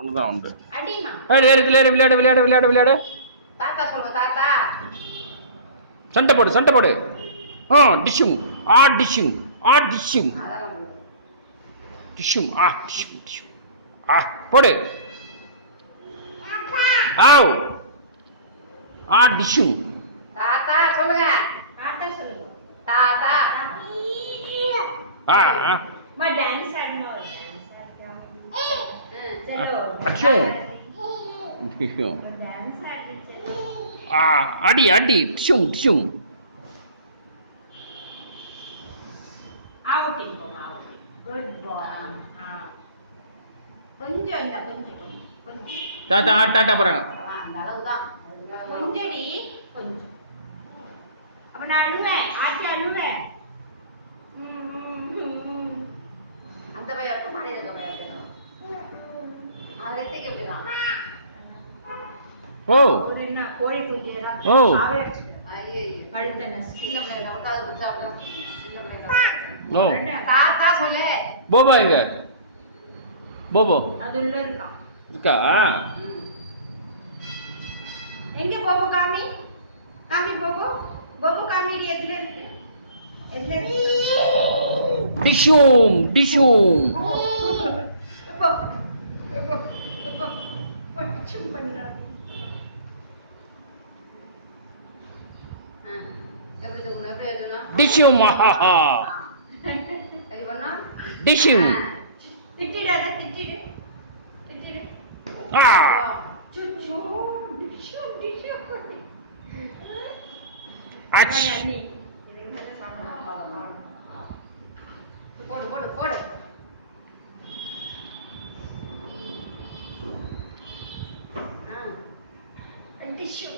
ஒண்ணுதான் உண்டு. அடிமா விளையாடு விளையாடு விளையாடு விளையாடு விளையாடு. தாத்தா சொல்லுங்க தாத்தா. சண்டை போடு சண்டை போடு. டிஷ்யூம் டிஷ்யூம் டிஷ்யூம் டிஷ்யூம் டிஷ்யூம் டிஷ்யூம் போடு. ஆவ் டிஷ்யூம். தாத்தா சொல்லுங்க. தாத்தா சொல்லுங்க. தாத்தா मैं डांस करना हो डांस कर चलो டிஷ்யூம் डांस कर चलो அடி அடி Dishoom Dishoom. Out good boy கொஞ்சம் இந்த கொஞ்சம் டாடா டாடா போறேன். அந்த அளவுதான். கொஞ்சடி கொஞ்சம் அப்ப நான் அழுவேன் ஆச்சி அழுவேன் அந்த பையன் மழையில இருக்க பையன் அதை எத்திக்க எப்படிதான். ஓ ஒரு என்ன கோழி குஞ்சு ஓ. ஐயோ படுத்த சின்ன பையன் நமக்கு அது குடிச்சா சின்ன பையன். ஓ தாத்தா சொல்லு. போபா எங்க? போபோ அது உள்ள இருக்கான் இருக்கா? எங்க போபோ காமி காமி போபோ போபோ காமி எதுல இருக்கு எதுல இருக்கு டிஷ்யூம் டிஷ்யூம். போ போ போ பட்டு பண்றாரு எப்படி தூங்கணும் எப்படி எழுதணும் டிஷ்யூம் இது பண்ணா டிஷ்யூம். திட்டிடாத திட்டிடு திட்டிடு சுச்சு டிஷு டிஷு அச் நீ எனக்கு மேல சாப்பிடலாம் போடு போடு போடு. டிஷு